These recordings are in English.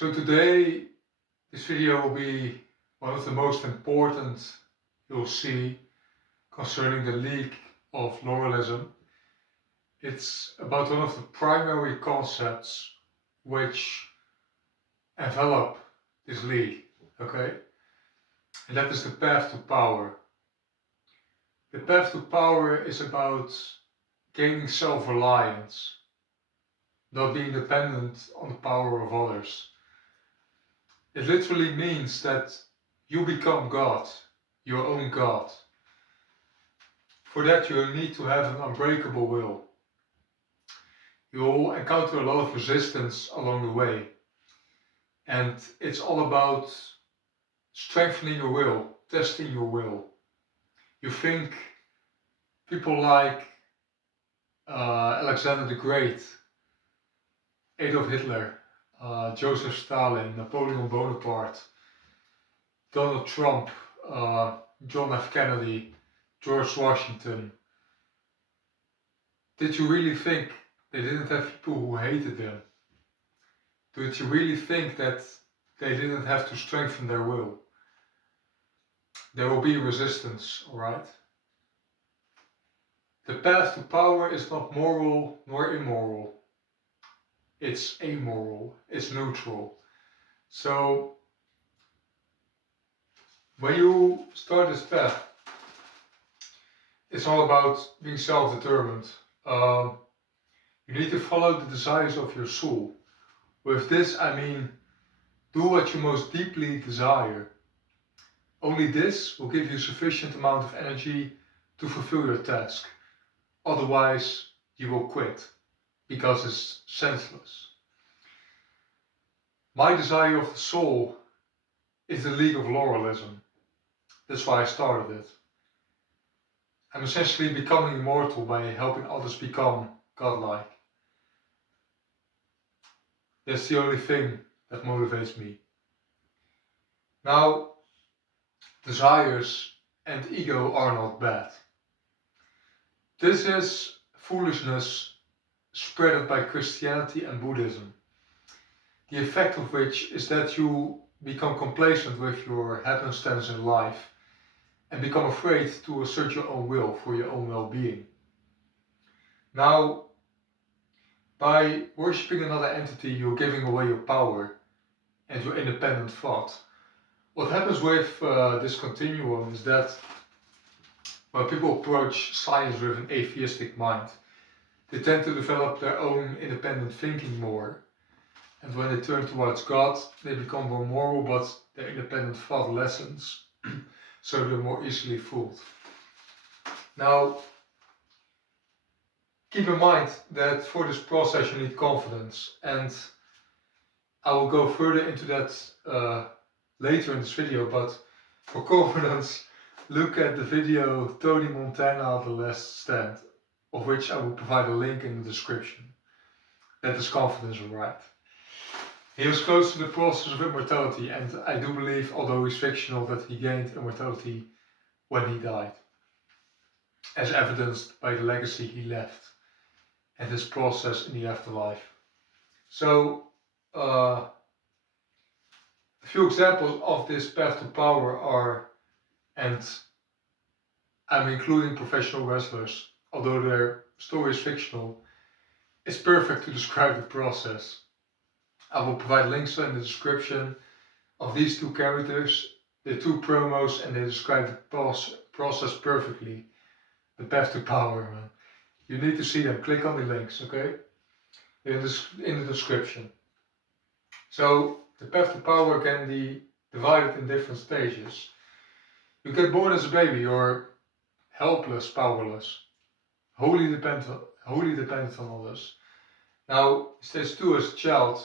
So today, this video will be one of the most important you'll see concerning the leak of loralism. It's about one of the primary concepts which envelop this leak, okay? And that is the path to power. The path to power is about gaining self-reliance, not being dependent on the power of others. It literally means that you become God, your own God. For that you need to have an unbreakable will. You'll encounter a lot of resistance along the way. And it's all about strengthening your will, testing your will. You think people like Alexander the Great, Adolf Hitler, Joseph Stalin, Napoleon Bonaparte, Donald Trump, John F. Kennedy, George Washington. Did you really think they didn't have people who hated them? Did you really think that they didn't have to strengthen their will? There will be resistance, alright? The path to power is not moral nor immoral. It's amoral, it's neutral. So, when you start this path, it's all about being self-determined. You need to follow the desires of your soul. With this, I mean, do what you most deeply desire. Only this will give you sufficient amount of energy to fulfill your task. Otherwise, you will quit, because it's senseless. My desire of the soul is the League of Loralism. That's why I started it. I'm essentially becoming immortal by helping others become godlike. That's the only thing that motivates me. Now, desires and ego are not bad. This is foolishness spread by Christianity and Buddhism. The effect of which is that you become complacent with your happenstance in life and become afraid to assert your own will for your own well-being. Now, by worshipping another entity, you're giving away your power and your independent thought. What happens with this continuum is that when people approach science with an atheistic mind, they tend to develop their own independent thinking more. And when they turn towards God, they become more moral, but their independent thought lessens, so they're more easily fooled. Now, keep in mind that for this process you need confidence, and I will go further into that later in this video, but for confidence, look at the video Tony Montana The Last Stand, of which I will provide a link in the description. That is confidence, alright. He was close to the process of immortality, and I do believe, although he's fictional, that he gained immortality when he died, as evidenced by the legacy he left and his process in the afterlife. So, a few examples of this path to power are, and I'm including professional wrestlers, although their story is fictional, it's perfect to describe the process. I will provide links in the description of these two characters, the two promos, and they describe the process perfectly. The path to power, man. You need to see them. Click on the links, okay? In the description. So, the path to power can be divided in different stages. You get born as a baby, you're helpless, powerless, wholly dependent on others. Now, stage 2 as a child,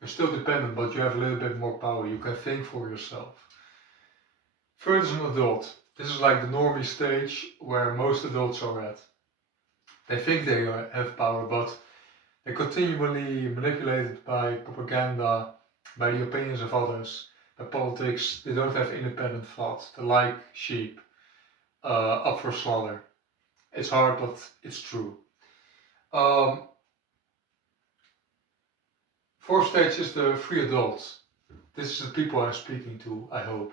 you're still dependent, but you have a little bit more power. You can think for yourself. Third as an adult. This is like the normie stage where most adults are at. They think they have power, but they're continually manipulated by propaganda, by the opinions of others, by politics. They don't have independent thought. They're like sheep, up for slaughter. It's hard, but it's true. Fourth stage is the free adult. This is the people I'm speaking to, I hope.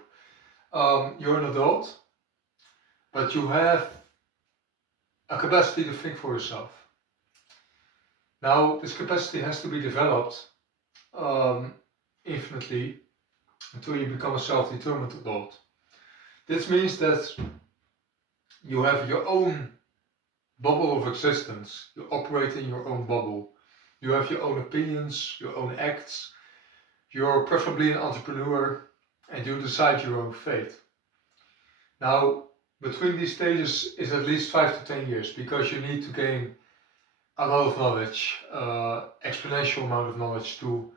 You're an adult, but you have a capacity to think for yourself. Now, this capacity has to be developed infinitely until you become a self-determined adult. This means that you have your own bubble of existence. You operate in your own bubble. You have your own opinions, your own acts. You're preferably an entrepreneur and you decide your own fate. Now, between these stages is at least 5 to 10 years because you need to gain a lot of knowledge, exponential amount of knowledge to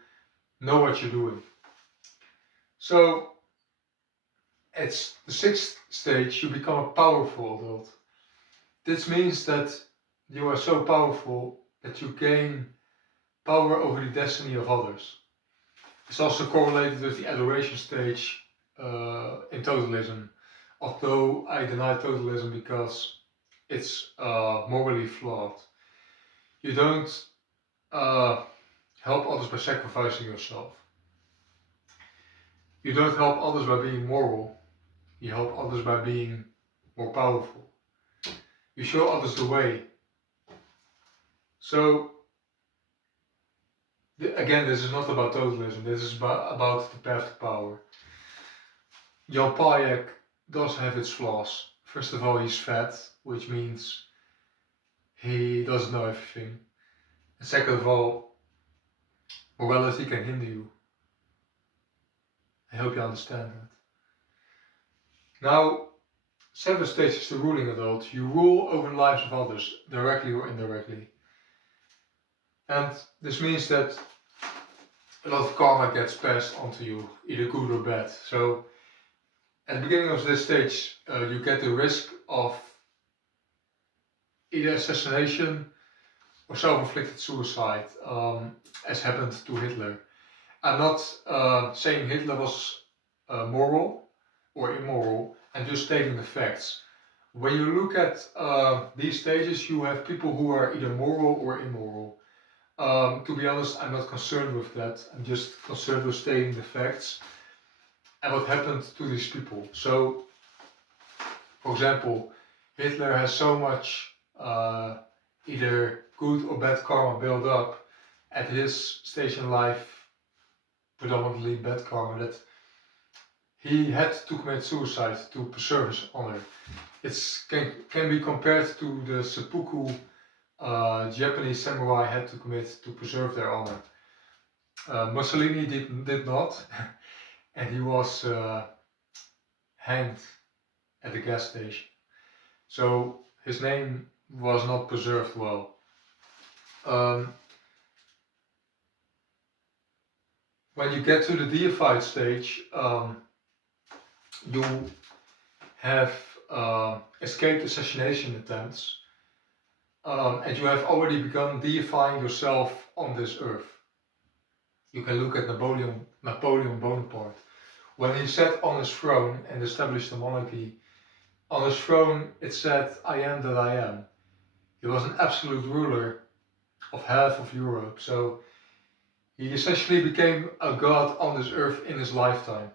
know what you're doing. So, at the sixth stage, you become a powerful adult. This means that you are so powerful that you gain power over the destiny of others. It's also correlated with the adoration stage in totalism, although I deny totalism because it's morally flawed. You don't help others by sacrificing yourself. You don't help others by being moral. You help others by being more powerful. You show others the way. So, again, this is not about totalism, this is about the path to power. Jan Pajek does have its flaws. First of all, he's fat, which means he doesn't know everything. And second of all, morality can hinder you. I hope you understand that. Now, seventh stage is the ruling adult. You rule over the lives of others, directly or indirectly. And this means that a lot of karma gets passed onto you, either good or bad. So, at the beginning of this stage, you get the risk of either assassination or self-inflicted suicide, as happened to Hitler. I'm not saying Hitler was moral or immoral, I'm just stating the facts. When you look at these stages, you have people who are either moral or immoral. To be honest, I'm not concerned with that. I'm just concerned with stating the facts and what happened to these people. So, for example, Hitler has so much either good or bad karma built up at his stage in life, predominantly bad karma, that he had to commit suicide to preserve his honor. It can be compared to the seppuku Japanese samurai had to commit to preserve their honor. Mussolini did not, and he was hanged at the gas station. So his name was not preserved well. When you get to the deified stage, you have escaped assassination attempts, and you have already begun deifying yourself on this earth. You can look at Napoleon Bonaparte. When he sat on his throne and established the monarchy, on his throne it said, "I am that I am." He was an absolute ruler of half of Europe, so he essentially became a god on this earth in his lifetime,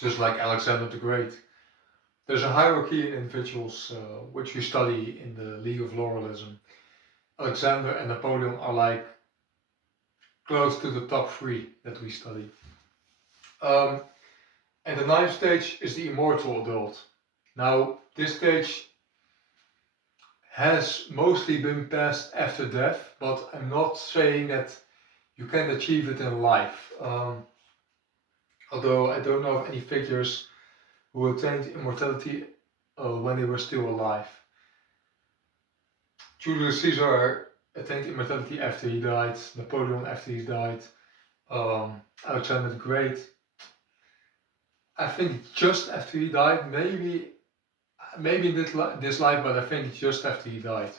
just like Alexander the Great. There's a hierarchy in individuals, which we study in the League of Lauralism. Alexander and Napoleon are like close to the top 3 that we study. And the ninth stage is the immortal adult. Now, this stage has mostly been passed after death, but I'm not saying that you can achieve it in life. Although I don't know of any figures who attained immortality when they were still alive. Julius Caesar attained immortality after he died, Napoleon after he died, Alexander the Great, I think just after he died, maybe in this life, but I think just after he died.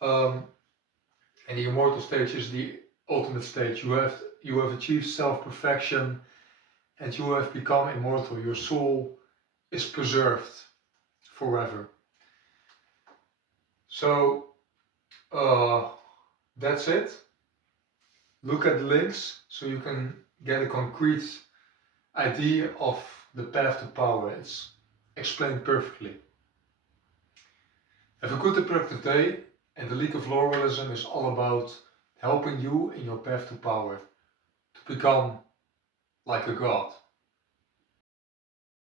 And the immortal stage is the ultimate stage. You have achieved self-perfection and you have become immortal. Your soul is preserved forever. So that's it. look at the links so you can get a concrete idea of the path to power. It's explained perfectly. Have a good and productive day, and the League of Lauralism is all about helping you in your path to power, to become like a god.